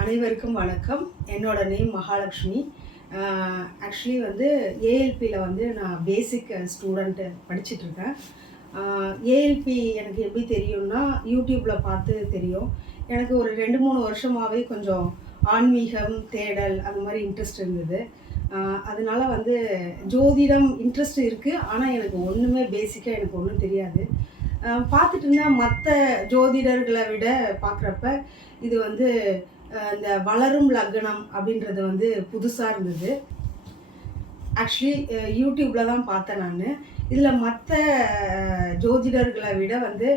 அனைவருக்கும் வணக்கம். என்னோட நேம் மகாலட்சுமி. ஆக்சுவலி வந்து ஏஎல்பியில் வந்து நான் பேசிக் ஸ்டூடெண்ட்டு படிச்சுட்ருக்கேன். ஏஎல்பி எனக்கு எப்படி தெரியும்னா, யூடியூப்பில் பார்த்து தெரியும். எனக்கு ஒரு 2-3 வருஷமாகவே கொஞ்சம் ஆன்மீகம், தேடல் அந்த மாதிரி இன்ட்ரெஸ்ட் இருந்தது. அதனால வந்து ஜோதிடம் இன்ட்ரெஸ்ட் இருக்குது. ஆனால் எனக்கு ஒன்றுமே பேசிக்காக எனக்கு ஒன்றும் தெரியாது. பார்த்துட்டு இருந்தால் மற்ற ஜோதிடர்களை விட பார்க்குறப்ப இது வந்து இந்த வளரும் லக்னம் அப்படின்றது வந்து புதுசாக இருந்தது. ஆக்சுவலி யூடியூப்பில் தான் பார்த்தேன் நான். இதில் மற்ற ஜோதிடர்களை விட வந்து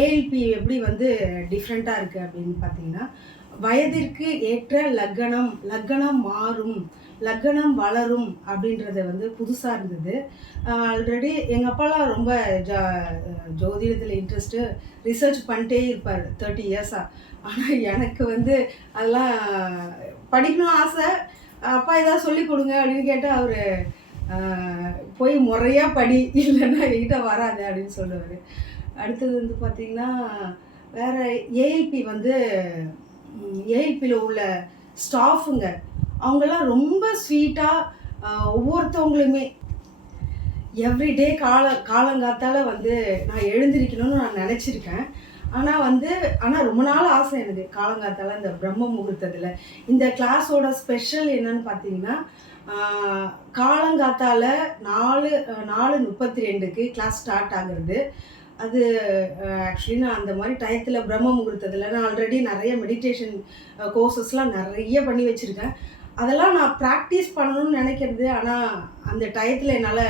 ஏஎல்பி எப்படி வந்து டிஃப்ரெண்ட்டாக இருக்குது அப்படின்னு பார்த்தீங்கன்னா, வயதிற்கு ஏற்ற லக்னம் மாறும், லக்னம் வளரும் அப்படின்றது வந்து புதுசாக இருந்தது. ஆல்ரெடி எங்கள் அப்பாலாம் ரொம்ப ஜோதிடத்தில் இன்ட்ரெஸ்ட்டு, ரிசர்ச் பண்ணிட்டே இருப்பார் 30 இயர்ஸாக. ஆனால் எனக்கு வந்து அதெல்லாம் படிக்கணும் ஆசை. அப்பா ஏதாவது சொல்லிக் கொடுங்க அப்படின்னு கேட்டால் அவர் போய் முறையாக படி, இல்லைன்னா என்கிட்ட வராது அப்படின்னு சொல்லுவார். அடுத்தது வந்து பார்த்திங்கன்னா, வேறு ஏஎல்பி வந்து ஏஎல்பியில் உள்ள ஸ்டாஃபுங்க அவங்கெல்லாம் ரொம்ப ஸ்வீட்டாக ஒவ்வொருத்தவங்களுமே எவ்ரிடே காலங்காத்தால் வந்து நான் எழுந்திருக்கணும்னு நான் நினச்சிருக்கேன். ஆனால் ரொம்ப நாள் ஆசை எனக்கு காலங்காத்தால் இந்த பிரம்ம முகூர்த்தத்தில். இந்த கிளாஸோட ஸ்பெஷல் என்னன்னு பார்த்தீங்கன்னா, காலங்காத்தால் 4:32க்கு கிளாஸ் ஸ்டார்ட் ஆகுறது. அது ஆக்சுவலி நான் அந்த மாதிரி டயத்தில் பிரம்ம முகூர்த்தத்தில் நான் ஆல்ரெடி நிறைய மெடிடேஷன் கோர்சஸ்லாம் நிறைய பண்ணி வச்சுருக்கேன். அதெல்லாம் நான் ப்ராக்டிஸ் பண்ணணும்னு நினைக்கிறது. ஆனால் அந்த டயத்தில் என்னால்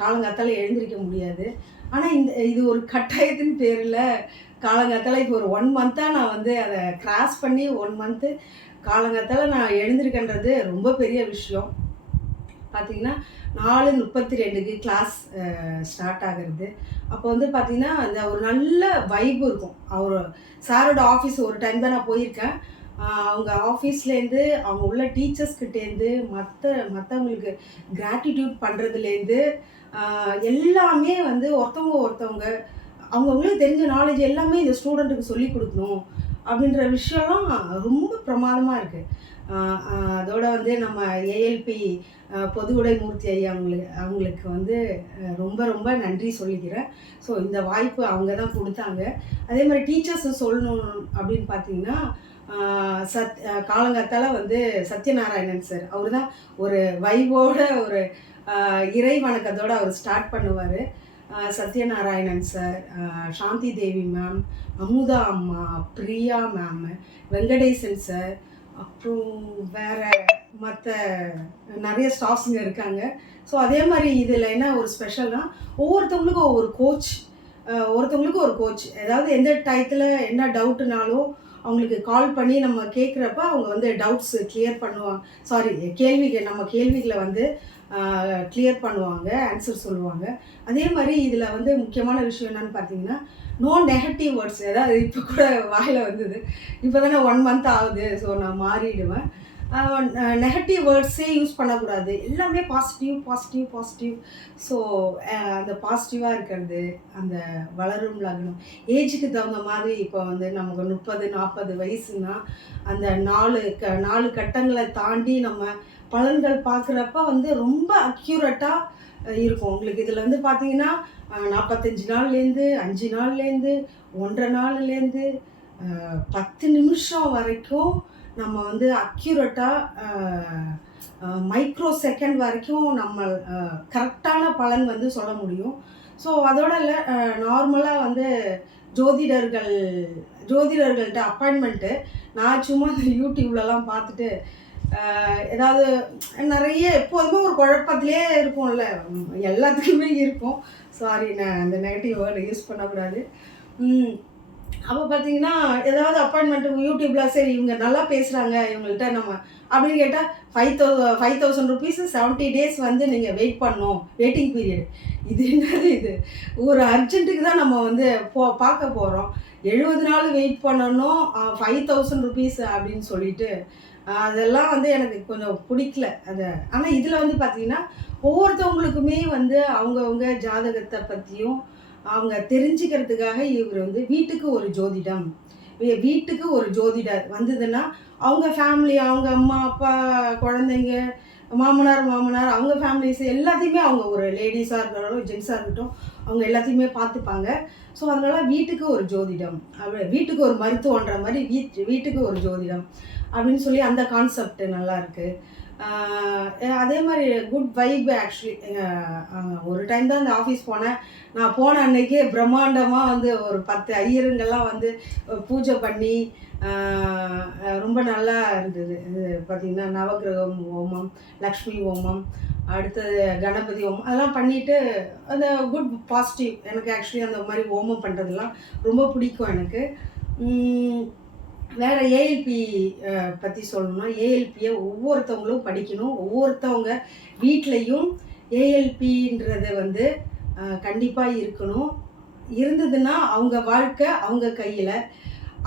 காலங்காத்தால் எழுந்திரிக்க முடியாது. ஆனால் இது ஒரு கட்டாயத்தின் பேரில் காலங்காத்தால் இப்போ ஒரு 1 மந்த்தாக நான் வந்து அதை கிராஸ் பண்ணி 1 மந்த்து காலங்காத்தால் நான் எழுந்திருக்கின்றது ரொம்ப பெரிய விஷயம். பார்த்திங்கன்னா 4:32க்கு கிளாஸ் ஸ்டார்ட் ஆகிறது. அப்போ வந்து பார்த்திங்கன்னா அந்த ஒரு நல்ல வைப் இருக்கும். அவர் சாரோட ஆஃபீஸ் ஒரு டைம் தான் நான் போயிருக்கேன். அவங்க ஆஃபீஸ்லேருந்து அவங்க உள்ள டீச்சர்ஸ்கிட்டேருந்து மற்றவங்களுக்கு கிராட்டிடியூட் பண்ணுறதுலேருந்து எல்லாமே வந்து ஒருத்தவங்க அவங்கவுங்களுக்கு தெரிஞ்ச நாலேஜ் எல்லாமே இந்த ஸ்டூடெண்ட்டுக்கு சொல்லி கொடுக்கணும் அப்படின்ற விஷயம்லாம் ரொம்ப பிரமாதமாக இருக்குது. அதோட வந்து நம்ம ஏஎல்பி பொதுவுடை மூர்த்தி ஐயா அவங்களுக்கு வந்து ரொம்ப ரொம்ப நன்றி சொல்லிக்கிறேன். ஸோ இந்த வாய்ப்பு அவங்க தான் கொடுத்தாங்க. அதே மாதிரி டீச்சர்ஸு சொல்லணும் அப்படின்னு பார்த்தீங்கன்னா, காலங்காத்தால் வந்து சத்யநாராயணன் சார், அவர் தான் ஒரு வைவோட ஒரு இறை வணக்கத்தோடு அவர் ஸ்டார்ட் பண்ணுவார். சத்யநாராயணன் சார், சாந்தி தேவி மேம், அமுதா அம்மா, பிரியா மேம், வெங்கடேசன் சார், அப்புறம் வேறு மற்ற நிறைய ஸ்டாஃப்ஸுங்க இருக்காங்க. ஸோ அதே மாதிரி இதில் என்ன ஒரு ஸ்பெஷல்னால், ஒவ்வொருத்தவங்களுக்கும் ஒவ்வொரு கோச். ஏதாவது எந்த டயத்தில் என்ன டவுட்டுனாலும் அவங்களுக்கு கால் பண்ணி நம்ம கேட்குறப்ப அவங்க வந்து டவுட்ஸ் கிளியர் பண்ணுவாங்க. நம்ம கேள்விகளை வந்து கிளியர் பண்ணுவாங்க, ஆன்சர் சொல்லுவாங்க. அதே மாதிரி இதில் வந்து முக்கியமான விஷயம் என்னன்னு பார்த்தீங்கன்னா, நோ நெகட்டிவ் வேர்ட்ஸ். ஏதாவது இப்போ கூட வாயில் வந்தது, இப்போ தானே 1 மந்த் ஆகுது, ஸோ நான் மாறிடுவேன். நெகட்டிவ் வேர்ட்ஸே யூஸ் பண்ணக்கூடாது. எல்லாமே பாசிட்டிவ். ஸோ அந்த பாசிட்டிவாக இருக்கிறது, அந்த வளரும் லக்னம் ஏஜுக்கு தகுந்த மாதிரி. இப்போ வந்து நமக்கு 30-40 வயசுன்னா அந்த 4 கட்டங்களை தாண்டி நம்ம பலன்கள் பார்க்குறப்ப வந்து ரொம்ப அக்யூரேட்டாக இருக்கும். உங்களுக்கு இதில் வந்து பார்த்தீங்கன்னா 45 நாள்லேருந்து 5 நாள்லேருந்து 1.5 நாள்லேருந்து 10 நிமிஷம் வரைக்கும் நம்ம வந்து அக்யூரேட்டாக மைக்ரோ செகண்ட் வரைக்கும் நம்ம கரெக்டான பலன் வந்து சொல்ல முடியும். ஸோ அதோட இல்லை, நார்மலாக வந்து ஜோதிடர்கள்ட்ட அப்பாயின்மெண்ட்டு நான் சும்மா இந்த யூடியூப்லலாம் பார்த்துட்டு ஏதாவது நிறைய எப்போதுமே ஒரு குழப்பத்திலே இருக்கும்ல, எல்லாத்துக்குமே இருக்கும். சாரி, நான் அந்த நெகட்டிவ் வேர்டு யூஸ் பண்ணக்கூடாது. அப்போ பார்த்தீங்கன்னா ஏதாவது அப்பாயின்மெண்ட்டு யூடியூப்பில், சரி இவங்க நல்லா பேசுகிறாங்க, இவங்கள்ட்ட நம்ம அப்படின்னு கேட்டால் 5,000 ருபீஸு 70 டேஸ் வந்து நீங்கள் வெயிட் பண்ணணும், வெயிட்டிங் பீரியட். இது என்னது இது? ஒரு அர்ஜென்ட்டுக்கு தான் நம்ம வந்து பார்க்க போகிறோம், 70 நாள் வெயிட் பண்ணணும், 5,000 ருபீஸ் அப்படின்னு சொல்லிட்டு அதெல்லாம் வந்து எனக்கு கொஞ்சம் பிடிக்கல அதை. ஆனால் இதில் வந்து பார்த்திங்கன்னா ஒவ்வொருத்தவங்களுக்குமே வந்து அவங்கவுங்க ஜாதகத்தை பற்றியும் அவங்க தெரிஞ்சுக்கிறதுக்காக இவர் வந்து வீட்டுக்கு ஒரு ஜோதிடம், வீட்டுக்கு ஒரு ஜோதிடர் வந்ததுன்னா அவங்க ஃபேமிலி, அவங்க அம்மா அப்பா, குழந்தைங்க, மாமனார் அவங்க ஃபேமிலிஸ் எல்லாத்தையுமே அவங்க ஒரு லேடிஸாக இருக்கட்டும் ஜென்ஸாக இருக்கட்டும் அவங்க எல்லாத்தையுமே பார்த்துப்பாங்க. ஸோ அதனால் வீட்டுக்கு ஒரு ஜோதிடம், வீட்டுக்கு ஒரு மருத்துவன்ற மாதிரி வீட்டுக்கு ஒரு ஜோதிடம் அப்படின்னு சொல்லி அந்த கான்செப்ட் நல்லாயிருக்கு. அதே மாதிரி குட் வைப் ஆக்சுவலி. ஒரு டைம் தான் அந்த ஆஃபீஸ் போனேன். நான் போன அன்னைக்கே பிரம்மாண்டமாக வந்து ஒரு 10 ஐயருங்கெல்லாம் வந்து பூஜை பண்ணி ரொம்ப நல்லா இருந்தது. இது பார்த்திங்கன்னா நவகிரகம் ஹோமம், லக்ஷ்மி ஹோமம், அடுத்தது கணபதி ஹோமம் அதெல்லாம் பண்ணிவிட்டு அந்த குட் பாசிட்டிவ். எனக்கு ஆக்சுவலி அந்த மாதிரி ஹோமம் பண்ணுறதுலாம் ரொம்ப பிடிக்கும் எனக்கு. வேறு ஏஎல்பி பற்றி சொல்லணும்னா ஏஎல்பியை ஒவ்வொருத்தவங்களும் படிக்கணும். ஒவ்வொருத்தவங்க வீட்லேயும் ஏஎல்பின்றது வந்து கண்டிப்பாக இருக்கணும். இருந்ததுன்னா அவங்க வாழ்க்கை அவங்க கையில்.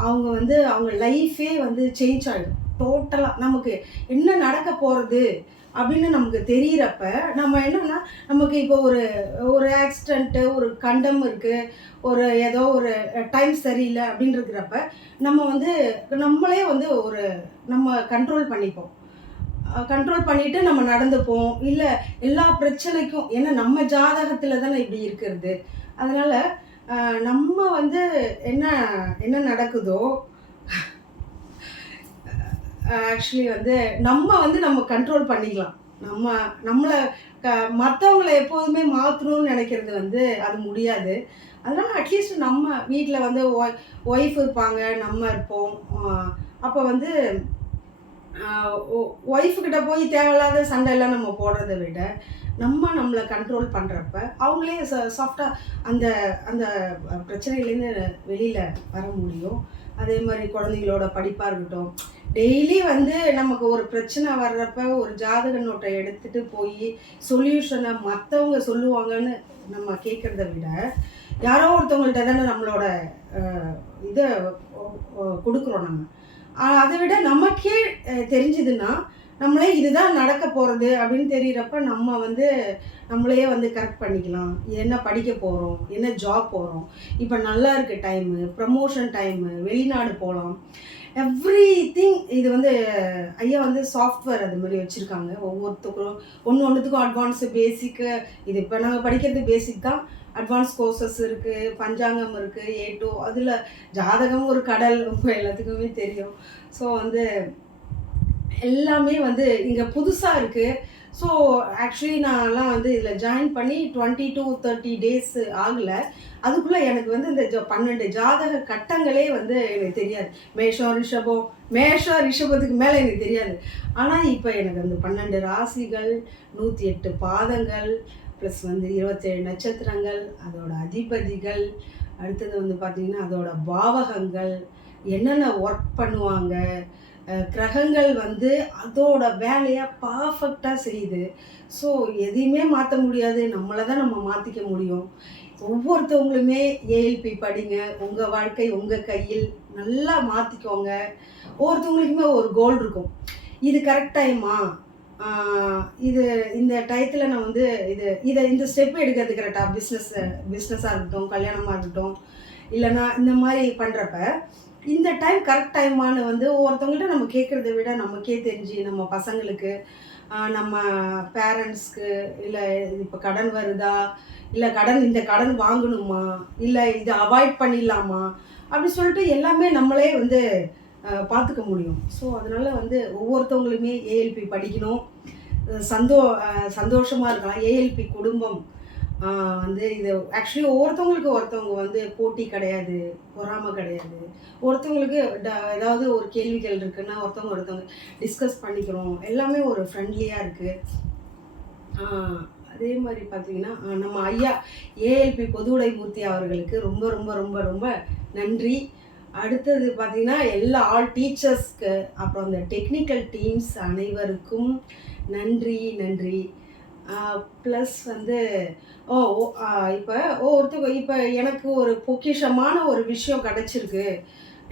அவங்க வந்து அவங்க லைஃபே வந்து சேஞ்ச் ஆகிடும் டோட்டலாக. நமக்கு என்ன நடக்க போகிறது அப்படின்னு நமக்கு தெரிகிறப்ப நம்ம என்னன்னா நமக்கு இப்போ ஒரு ஆக்சிடெண்ட்டு, ஒரு கண்டம் இருக்குது, ஒரு ஏதோ ஒரு டைம் சரியில்லை அப்படின்னு இருக்கிறப்ப நம்ம வந்து நம்மளே வந்து நம்ம கண்ட்ரோல் பண்ணிப்போம். கண்ட்ரோல் பண்ணிவிட்டு நம்ம நடந்துப்போம். இல்லை எல்லா பிரச்சனைக்கும் ஏன்னா நம்ம ஜாதகத்தில் தானே இப்படி இருக்கிறது. அதனால் நம்ம வந்து என்ன என்ன நடக்குதோ ஆக்சுவலி வந்து நம்ம கண்ட்ரோல் பண்ணிக்கலாம். நம்மளை மற்றவங்கள எப்போதுமே மாற்றணும்னு நினைக்கிறது வந்து அது முடியாது. அதனால் அட்லீஸ்ட் நம்ம வீட்டில் வந்து ஒய்ஃப் இருப்பாங்க, நம்ம இருப்போம். அப்போ வந்து ஒய்ஃபுக்கிட்ட போய் தேவையில்லாத சண்டையெல்லாம் நம்ம போடுறத விட நம்மளை கண்ட்ரோல் பண்ணுறப்ப அவங்களே சாஃப்டாக அந்த அந்த பிரச்சனையிலேருந்து வெளியில் வர முடியும். அதே மாதிரி குழந்தைங்களோட படிப்பாக இருக்கட்டும், டெய்லி வந்து நமக்கு ஒரு பிரச்சனை வர்றப்ப ஒரு ஜாதக நோட்டை எடுத்துகிட்டு போய் சொல்யூஷனை மற்றவங்க சொல்லுவாங்கன்னு நம்ம கேட்குறத விட யாரோ ஒருத்தவங்கள்ட்ட தானே நம்மளோட இதை கொடுக்குறோம். நம்ம அதை விட நமக்கே தெரிஞ்சுதுன்னா நம்மளே இதுதான் நடக்க போகிறது அப்படின்னு தெரிகிறப்ப நம்ம வந்து நம்மளையே வந்து கரெக்ட் பண்ணிக்கலாம். என்ன படிக்க போகிறோம், என்ன ஜாப் போகிறோம், இப்போ நல்லா இருக்க டைமு, ப்ரமோஷன் டைமு, வெளிநாடு போகலாம், எவ்ரிதிங். இது வந்து ஐயா வந்து சாஃப்ட்வேர் அது மாதிரி வச்சுருக்காங்க. ஒவ்வொருத்தருக்கும் ஒன்றுத்துக்கும் அட்வான்ஸு பேசிக்கு. இது இப்போ நாங்கள் படிக்கிறது பேசிக் தான். அட்வான்ஸ் கோர்சஸ் இருக்குது, பஞ்சாங்கம் இருக்குது, A2 அதில் ஜாதகம் ஒரு கடல் எல்லாத்துக்குமே தெரியும். ஸோ வந்து எல்லாமே வந்து இங்கே புதுசாக இருக்குது. ஸோ ஆக்சுவலி நான்லாம் வந்து இதில் ஜாயின் பண்ணி 20 to 30 டேஸ் ஆகலை. அதுக்குள்ளே எனக்கு வந்து இந்த 12 ஜாதக கட்டங்களே வந்து எனக்கு தெரியாது. மேஷம் ரிஷபத்துக்கு மேலே எனக்கு தெரியாது. ஆனால் இப்போ எனக்கு அந்த 12 ராசிகள், 108 பாதங்கள், ப்ளஸ் வந்து 27 நட்சத்திரங்கள், அதோட அதிபதிகள், அடுத்தது வந்து பார்த்திங்கன்னா அதோட பாவகங்கள், என்னென்ன ஒர்க் பண்ணுவாங்க, கிரகங்கள் வந்து அதோட வேலையை பர்ஃபெக்டாக செய்யுது. ஸோ எதையுமே மாற்ற முடியாது, நம்மளை தான் நம்ம மாற்றிக்க முடியும். ஒவ்வொருத்தவங்களுமே ஏஎல்பி படிங்க. உங்கள் வாழ்க்கை உங்கள் கையில். நல்லா மாற்றிக்கோங்க. ஒவ்வொருத்தவங்களுக்குமே ஒரு கோல் இருக்கும். இது கரெக்ட் டைமா, இந்த டயத்தில் நான் வந்து இந்த ஸ்டெப் எடுக்கிறது கரெக்டாக, பிஸ்னஸாக இருக்கட்டும், கல்யாணமாக இருக்கட்டும், இல்லைன்னா இந்த மாதிரி பண்ணுறப்ப இந்த டைம் கரெக்ட் டைமானு வந்து ஒவ்வொருத்தவங்கள்ட்ட நம்ம கேட்குறத விட நமக்கே தெரிஞ்சு நம்ம பசங்களுக்கு, நம்ம பேரண்ட்ஸ்க்கு, இல்லை இப்போ கடன் வருதா, இல்லை இந்த கடன் வாங்கணுமா, இல்லை இதை அவாய்ட் பண்ணிடலாமா அப்படி சொல்லிட்டு எல்லாமே நம்மளே வந்து பார்த்துக்க முடியும். ஸோ அதனால் வந்து ஒவ்வொருத்தவங்களுமே ஏஎல்பி படிக்கணும். சந்தோஷமாக இருக்கலாம். ஏஎல்பி குடும்பம் வந்து இது ஆக்சுவலி ஒருத்தவங்க வந்து போட்டி கிடையாது, பொறாமை கிடையாது. ஒருத்தவங்களுக்கு ஏதாவது ஒரு கேள்விகள் இருக்குன்னா ஒருத்தவங்க டிஸ்கஸ் பண்ணிக்கிறோம். எல்லாமே ஒரு ஃப்ரெண்ட்லியாக இருக்குது. அதே மாதிரி பார்த்திங்கன்னா நம்ம ஐயா ஏஎல்பி பொதுவுடைமூர்த்தி அவர்களுக்கு ரொம்ப ரொம்ப ரொம்ப ரொம்ப நன்றி. அடுத்தது பார்த்திங்கன்னா ஆல் டீச்சர்ஸ்க்கு, அப்புறம் அந்த டெக்னிக்கல் டீம்ஸ் அனைவருக்கும் நன்றி. ப்ளஸ் வந்து இப்போ எனக்கு ஒரு பொக்கிஷமான ஒரு விஷயம் கிடச்சிருக்கு,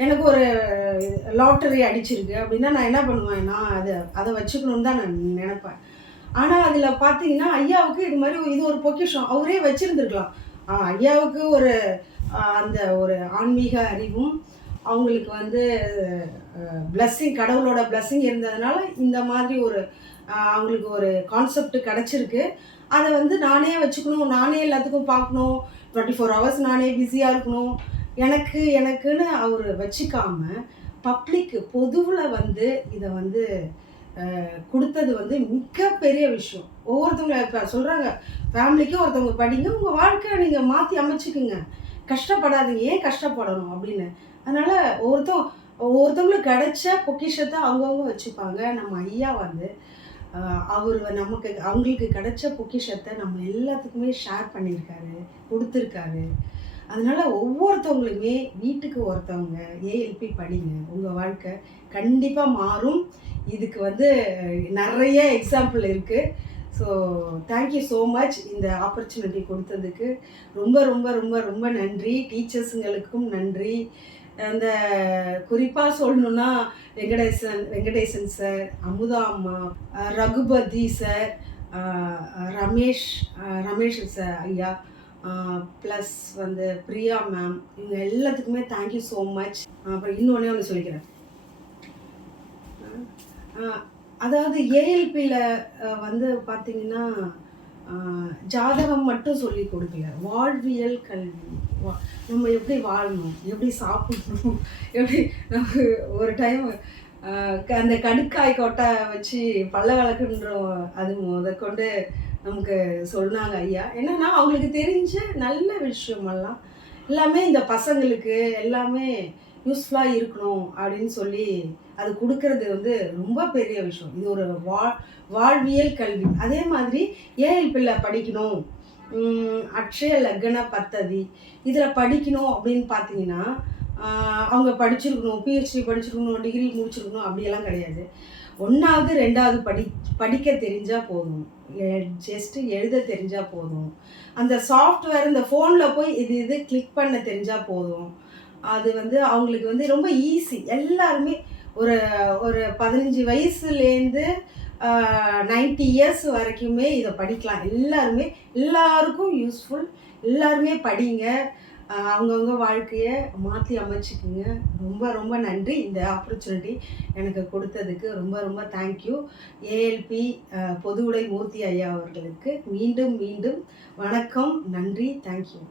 எனக்கு ஒரு லாட்டரி அடிச்சிருக்கு அப்படின்னா நான் என்ன பண்ணுவேன், நான் அதை வச்சுக்கணுன்னு தான் நான் நினைப்பேன். ஆனால் அதில் பார்த்தீங்கன்னா ஐயாவுக்கு இது ஒரு பொக்கிஷம் அவரே வச்சுருந்துருக்கலாம். ஐயாவுக்கு அந்த ஒரு ஆன்மீக அறிவும் அவங்களுக்கு வந்து பிளஸ்ஸிங், கடவுளோட பிளஸ்ஸிங் இருந்ததுனால இந்த மாதிரி ஒரு அவங்களுக்கு ஒரு கான்செப்ட் கிடச்சிருக்கு. அதை வந்து நானே வச்சுக்கணும், நானே எல்லாத்துக்கும் பார்க்கணும், 24 ஹவர்ஸ் நானே பிஸியாக இருக்கணும், எனக்குன்னு அவர் வச்சுக்காம பப்ளிக் பொதுவில் வந்து இதை வந்து கொடுத்தது வந்து மிகப்பெரிய விஷயம். ஒவ்வொருத்தவங்க இப்போ சொல்கிறாங்க, ஃபேமிலிக்கும் ஒருத்தவங்க படிங்க, உங்கள் வாழ்க்கையை நீங்கள் மாற்றி அமைச்சுக்குங்க, கஷ்டப்படாதீங்க, ஏன் கஷ்டப்படணும் அப்படின்னு. அதனால் ஒவ்வொருத்தவங்களுக்கு கிடைச்ச பொக்கிஷத்தை அவங்கவுங்க வச்சுப்பாங்க. நம்ம ஐயா வந்து அவர் அவங்களுக்கு கிடைச்ச பொக்கிஷத்தை நம்ம எல்லாத்துக்குமே ஷேர் பண்ணியிருக்காரு, கொடுத்துருக்காரு. அதனால் ஒவ்வொருத்தவங்களுமே வீட்டுக்கு ஒருத்தவங்க ஏஎல்பி படிங்க, உங்கள் வாழ்க்கை கண்டிப்பாக மாறும். இதுக்கு வந்து நிறைய எக்ஸாம்பிள் இருக்குது. ஸோ தேங்க்யூ ஸோ மச் இந்த ஆப்பர்ச்சுனிட்டி கொடுத்ததுக்கு. ரொம்ப ரொம்ப ரொம்ப ரொம்ப நன்றி. டீச்சர்ஸுங்களுக்கும் நன்றி. அந்த குறிப்பாக சொல்லணுன்னா வெங்கடேசன் சார், அமுதா அம்மா, ரகுபதி சார், ரமேஷ் சார் ஐயா, ப்ளஸ் வந்து பிரியா மேம், இவங்க எல்லாத்துக்குமே தேங்க்யூ ஸோ மச். அப்புறம் இன்னொன்று சொல்லிக்கிறேன். அதாவது ஏஎல்பியில் வந்து பார்த்திங்கன்னா ஜாதகம் மட்டும் சொல்லி கொடுக்கல, வாழ்வியல் கல்வி. நம்ம எப்படி வாழணும், எப்படி சாப்பிடணும், எப்படி நம்ம ஒரு டைம் அந்த கடுக்காய் கொட்டை வச்சு பல்ல விளக்குன்றோம், அது முதற்கொண்டு நமக்கு சொன்னாங்க ஐயா. என்னென்னா அவங்களுக்கு தெரிஞ்ச நல்ல விஷயமெல்லாம் எல்லாமே இந்த பசங்களுக்கு எல்லாமே யூஸ்ஃபுல்லாக இருக்கணும் அப்படின்னு சொல்லி அது கொடுக்கறது வந்து ரொம்ப பெரிய விஷயம். இது ஒரு வாழ்வியல் கல்வி. அதே மாதிரி ஏஎல்பியில் படிக்கணும், அக்ஷய லக்ன பத்ததி இதில் படிக்கணும் அப்படின்னு பார்த்தீங்கன்னா அவங்க படிச்சிருக்கணும், பிஹெச்டி படிச்சிருக்கணும், டிகிரி முடிச்சிருக்கணும் அப்படியெல்லாம் கிடையாது. 1வது 2வது படிக்க தெரிஞ்சால் போதும், ஜஸ்ட்டு எழுத தெரிஞ்சால் போதும், அந்த சாஃப்ட்வேர் இந்த ஃபோனில் போய் இது கிளிக் பண்ண தெரிஞ்சால் போதும். அது வந்து அவங்களுக்கு வந்து ரொம்ப ஈஸி. எல்லாருமே ஒரு 15 வயசுலேருந்து 90 இயர்ஸ் வரைக்குமே இதை படிக்கலாம். எல்லாருக்கும் யூஸ்ஃபுல். எல்லாருமே படிங்க, அவங்கவுங்க வாழ்க்கையை மாற்றி அமைச்சிக்குங்க. ரொம்ப ரொம்ப நன்றி இந்த ஆப்பர்ச்சுனிட்டி எனக்கு கொடுத்ததுக்கு. ரொம்ப ரொம்ப தேங்க்யூ. ஏஎல்பி பொதுவுடை மூர்த்தி ஐயா அவர்களுக்கு மீண்டும் மீண்டும் வணக்கம், நன்றி, தேங்க்யூ.